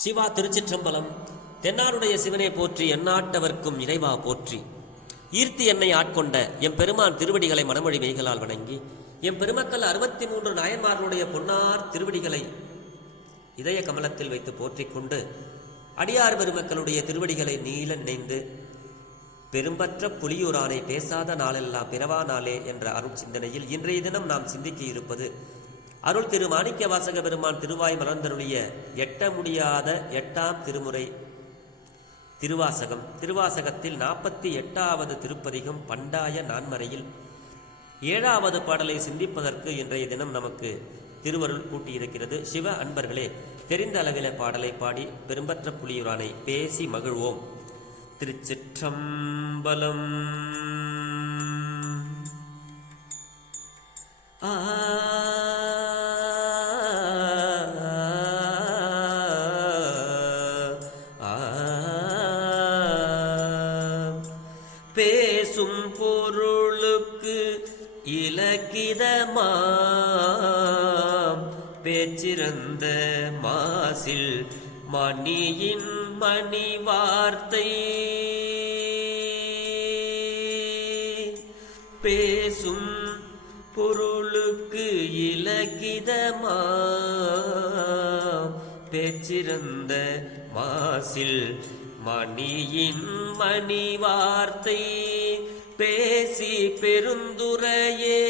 சிவா திருச்சிற்றம்பலம் தென்னாருடைய சிவனை போற்றி எந்நாட்டவர்க்கும் இறைவா போற்றி. ஈர்த்தி என்னை ஆட்கொண்ட எம் பெருமான் திருவடிகளை மனமொழி மெய்களால் வணங்கி எம் பெருமக்கள் அறுபத்தி மூன்று நாயன்மார்களுடைய பொன்னார் திருவடிகளை இதய கமலத்தில் வைத்து போற்றிக்கொண்டு அடியார் பெருமக்களுடைய திருவடிகளை நீள நினைந்து பெரும்பற்ற புலியூரானை பேசாத நாளெல்லாம் பிறவா நாளே என்ற அருள் சிந்தனையில் இன்றைய தினம் நாம் சிந்திக்க இருப்பது அருள் திரு மாணிக்க வாசக பெருமான் திருவாய் மலர்ந்தருடைய எட்ட முடியாத எட்டாம் திருமுறை திருவாசகம். திருவாசகத்தில் நாற்பத்தி எட்டாவது திருப்பதிகம் பண்டாய நான்மறையில் ஏழாவது பாடலை சிந்திப்பதற்கு இன்றைய தினம் நமக்கு திருவருள் கூட்டியிருக்கிறது. சிவ அன்பர்களே தெரிந்த அளவில பாடலை பாடி பெரும்பற்ற புலியூரானை பேசி மகிழ்வோம். திருச்சிற்றம்பலம். ஆ ஆ பொருளுக்கு இலக்கிதமாம். பேச்சிறந்த மாசில் மணியின் மணி வார்த்தை பேசும் பொருளுக்கு இலக்கிதமாம். பேச்சிறந்த மாசில் மணியின் மணி வார்த்தை பேசி பெருந்துரையே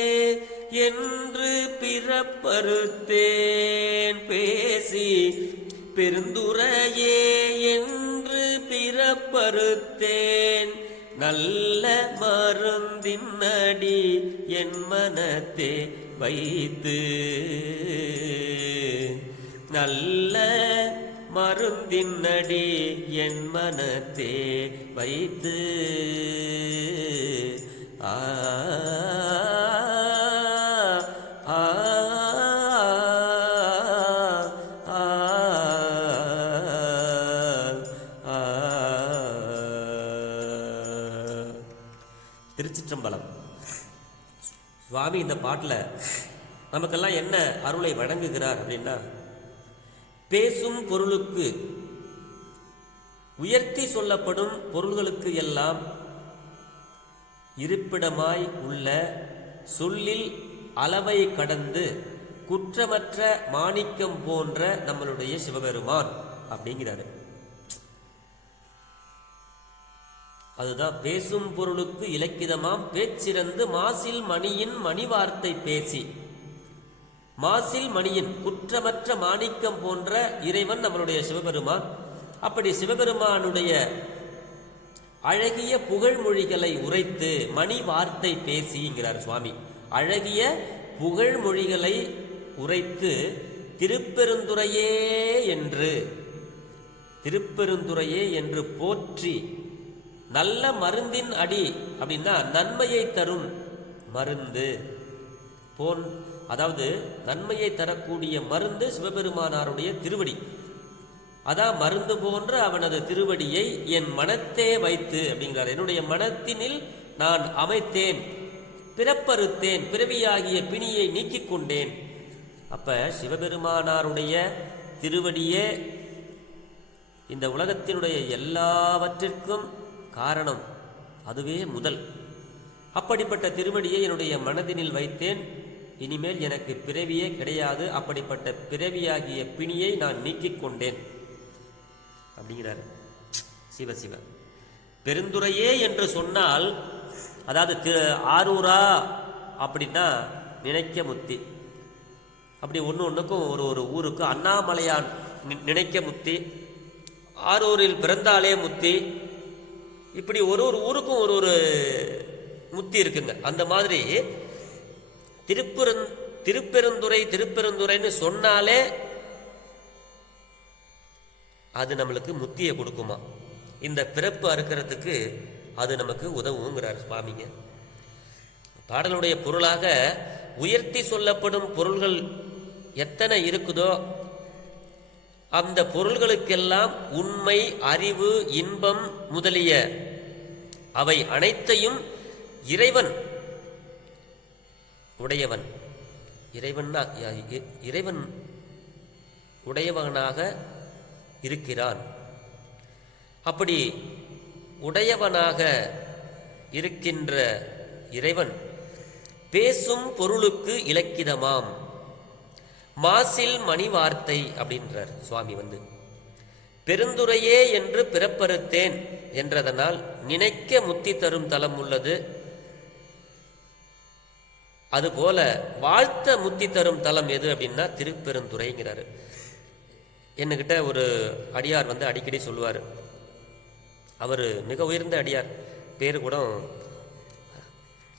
என்று பிறப்பறுத்தேன். பேசி பெருந்துரையே என்று பிறப்பறுத்தேன். நல்ல மருந்தின் அடி என் மனத்தே வைத்து நல்ல மருந்தின் என் மனத்தே வைத்து. ஆ ஆ ஆ ஆ. திருச்சிற்றம்பலம். சுவாமி இந்த பாட்டில் நமக்கெல்லாம் என்ன அருளை வழங்குகிறார் அப்படின்னா பேசும் பொருளுக்கு உயர்த்தி சொல்லப்படும் பொருள்களுக்கு எல்லாம் இருப்பிடமாய் உள்ள சொல்லில் அளவை கடந்து குற்றமற்ற மாணிக்கம் போன்ற நம்மளுடைய சிவபெருமான் அப்படிங்கிறாரு. அதுதான் பேசும் பொருளுக்கு இலக்கிதமாம் பேச்சிறந்து மாசில் மணியின் மணி வார்த்தை பேசி. மாசில் மணியின் குற்றமற்ற மாணிக்கம் போன்ற இறைவன் நம்மளுடைய சிவபெருமான். அப்படி சிவபெருமானுடைய அழகிய புகழ்மொழிகளை உரைத்து மணி வார்த்தை பேசிங்கிறார் சுவாமி. அழகிய புகழ்மொழிகளை உரைத்து திருப்பெருந்துறையே என்று திருப்பெருந்துறையே என்று போற்றி நல்ல மருந்தின் அடி அப்படின்னா நன்மையை தரும் மருந்து. போன் அதாவது நன்மையை தரக்கூடிய மருந்து சிவபெருமானாருடைய திருவடி. அதான் மருந்து போன்ற அவனது திருவடியை என் மனத்தே வைத்து அப்படிங்கிறார். என்னுடைய மனத்தினில் நான் அமைத்தேன் பிறப்பறுத்தேன் பிறவியாகிய பிணியை நீக்கிக் கொண்டேன். அப்ப சிவபெருமானாருடைய திருவடியே இந்த உலகத்தினுடைய எல்லாவற்றிற்கும் காரணம். அதுவே முதல். அப்படிப்பட்ட திருவடியை என்னுடைய மனதினில் வைத்தேன் இனிமேல் எனக்கு பிறவியே கிடையாது. அப்படிப்பட்ட பிறவியாகிய பிணியை நான் நீக்கிக் கொண்டேன். அப்படிங்கிறார். சிவ சிவ. பெருந்துரையே என்று சொன்னால் அதாவது திரு ஆரூரா அப்படின்னா நினைக்க முத்தி. அப்படி ஒன்று ஒன்றுக்கும் ஒரு ஒரு ஊருக்கு அண்ணாமலையான் நி- நினைக்க முத்தி ஆரூரில் பிறந்தாலே முத்தி. இப்படி ஒரு ஒரு ஊருக்கும் ஒரு ஒரு முத்தி இருக்குங்க. அந்த மாதிரி திருப்பெருந் திருப்பெருந்துறை திருப்பெருந்துறைன்னு சொன்னாலே அது நம்மளுக்கு முத்தியை கொடுக்குமா? இந்த பிறப்பு அறுக்கிறதுக்கு அது நமக்கு உதவுங்கிறார் சுவாமிங்க. பாடலுடைய பொருளாக உயர்த்தி சொல்லப்படும் பொருள்கள் எத்தனை இருக்குதோ அந்த பொருள்களுக்கெல்லாம் உண்மை அறிவு இன்பம் முதலிய அவை அனைத்தையும் இறைவன் உடையவன். இறைவனா இறைவன் உடையவனாக இருக்கிறான். அப்படி உடையவனாக இருக்கின்ற இறைவன் பேசும் பொருளுக்கு இலக்கிதமாம். மாசில் மணி வார்த்தை அப்படின்றார் சுவாமி வந்து. பெருந்துரையே என்று பிறப்பறுத்தேன் என்றதனால் நினைக்க முத்தி தரும் தலம் உள்ளது அதுபோல வாழ்த்த முத்தி தரும் தலம் எது அப்படின்னா திருப்பெருந்துறைங்கிறாரு. என்கிட்ட ஒரு அடியார் வந்து அடிக்கடி சொல்லுவார். அவர் மிக உயர்ந்த அடியார். பேர் கூட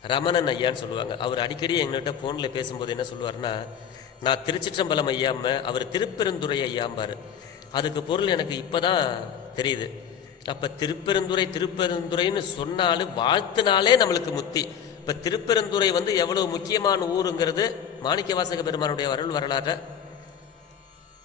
ரமணன் ஐயான்னு சொல்லுவாங்க. அவர் அடிக்கடி எங்கள்கிட்ட ஃபோனில் பேசும்போது என்ன சொல்லுவார்னா நான் திருச்சிற்றம்பலம் ஐயாம அவர் திருப்பெருந்துறை ஐயாம்பார். அதுக்கு பொருள் எனக்கு இப்போ தான் தெரியுது. அப்போ திருப்பெருந்துறை திருப்பெருந்துறைன்னு சொன்னாலும் வாழ்த்துனாலே நம்மளுக்கு முத்தி. இப்போ திருப்பெருந்துறை வந்து எவ்வளோ முக்கியமான ஊருங்கிறது மாணிக்க வாசக பெருமானுடைய வரல் வரலாற்றை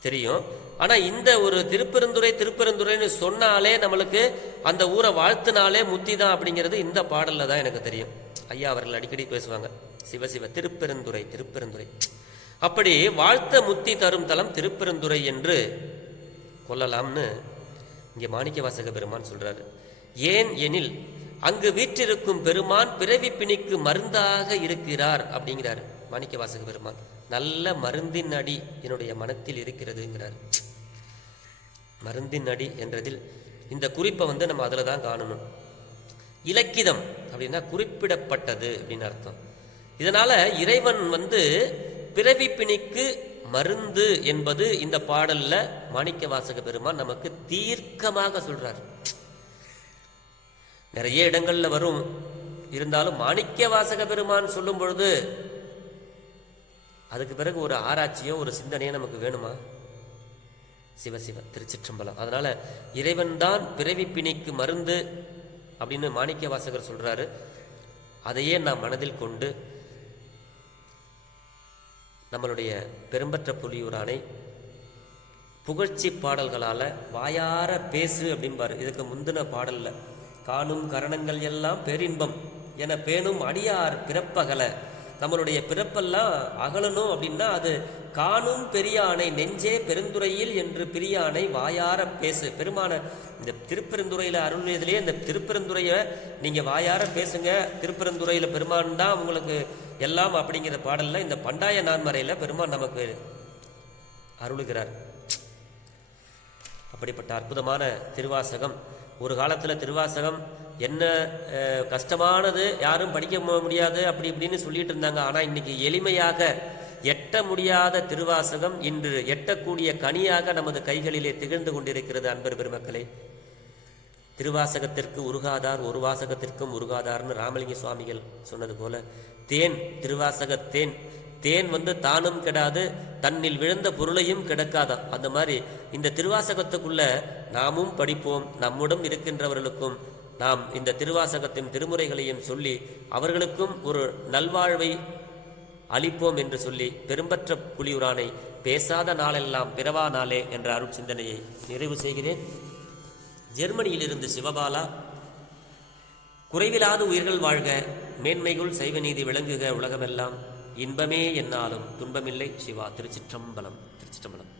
தெரியும். ஆனால் இந்த ஒரு திருப்பெருந்துறை திருப்பெருந்துறைன்னு சொன்னாலே நம்மளுக்கு அந்த ஊரை வாழ்த்துனாலே முத்தி தான் அப்படிங்கிறது இந்த பாடலில் தான் எனக்கு தெரியும். ஐயா அவர்கள் அடிக்கடி பேசுவாங்க. சிவசிவ திருப்பெருந்துறை திருப்பெருந்துறை. அப்படி வாழ்த்த முத்தி தரும் தலம் திருப்பெருந்துறை என்று கொள்ளலாம்னு இங்கே மாணிக்கவாசக பெருமான் சொல்கிறாரு ஏன் எனில் அங்கு வீற்றிருக்கும் பெருமான் பிறவி பிணிக்கு மருந்தாக இருக்கிறார் அப்படிங்கிறார். மாணிக்கவாசக பெருமான். நல்ல மருந்தின் அடி என்னுடைய மனத்தில் இருக்கிறதுங்கிறார். மருந்தின் அடி என்றதில் இந்த குறிப்பை வந்து நம்ம அதில் தான் காணணும். இலக்கிதம் அப்படின்னா குறிப்பிடப்பட்டது அப்படின்னு அர்த்தம். இதனால இறைவன் வந்து பிறவி பிணிக்கு மருந்து என்பது இந்த பாடல்ல மாணிக்க வாசக பெருமான் நமக்கு தீர்க்கமாக சொல்றார். நிறைய இடங்களில் வரும். இருந்தாலும் மாணிக்க வாசக பெருமான் சொல்லும் பொழுது அதுக்கு பிறகு ஒரு ஆராய்ச்சியோ ஒரு சிந்தனையோ நமக்கு வேணுமா? சிவசிவ திருச்சிற்றம்பலம். அதனால இறைவன்தான் பிறவி பிணிக்கு மருந்து அப்படின்னு மாணிக்க வாசகர் சொல்றாரு. அதையே நாம் மனதில் கொண்டு நம்மளுடைய பெரும்பற்ற புலியூரானை புகழ்ச்சி பாடல்களால வாயார பேசு அப்படிம்பாரு. இதுக்கு முந்தின பாடல்ல காணும் கரணங்கள் எல்லாம் பேரின்பம். என பேணும் அடியார் பிறப்பகல. நம்மளுடைய பிறப்பெல்லாம் அகலணும் அப்படின்னா அது காணும் பெரியானை நெஞ்சே பெருந்துறையில் என்று பிரியானை வாயார பேசு. பெருமான இந்த திருப்பெருந்துறையில் அருள்வதிலே இந்த திருப்பெருந்துறையை நீங்கள் வாயார பேசுங்க. திருப்பெருந்துறையில் பெருமான் தான் உங்களுக்கு எல்லாம் அப்படிங்கிற பாடலில் இந்த பண்டாய நான்மறையில் பெருமான் நமக்கு அருளுகிறார். அப்படிப்பட்ட அற்புதமான திருவாசகம். ஒரு காலத்தில் திருவாசகம் என்ன கஷ்டமானது யாரும் படிக்க முடியாது அப்படி இப்படின்னு சொல்லிட்டு இருந்தாங்க. ஆனால் இன்னைக்கு எளிமையாக எட்ட முடியாத திருவாசகம் இன்று எட்டக்கூடிய கனியாக நமது கைகளிலே திகழ்ந்து கொண்டிருக்கிறது அன்பர் பெருமக்களே. திருவாசகத்திற்கு உருகாதார் ஒரு வாசகத்திற்கும் உருகாதார்னு ராமலிங்க சுவாமிகள் சொன்னது போல தேன் திருவாசக தேன் தேன் வந்து தானும் கெடாது தன்னில் விழுந்த பொருளையும் கிடக்காதா? அந்த மாதிரி இந்த திருவாசகத்துக்குள்ள நாமும் படிப்போம் நம்முடன் இருக்கின்றவர்களுக்கும் நாம் இந்த திருவாசகத்தின் திருமுறைகளையும் சொல்லி அவர்களுக்கும் ஒரு நல்வாழ்வை அளிப்போம் என்று சொல்லி பெரும்பற்ற புலியூரானை பேசாத நாளெல்லாம் பிறவா நாளே என்ற அருள் சிந்தனையை நிறைவு செய்கிறேன். ஜெர்மனியிலிருந்து சிவபாலா குறைவிலாத உயிர்கள் வாழ்க மேன்மைகுள் சைவ நீதி விளங்குக உலகமெல்லாம். இன்பமே என்னாலும் துன்பமில்லை. சிவா திருச்சிற்றம்பலம் திருச்சிற்றம்பலம்.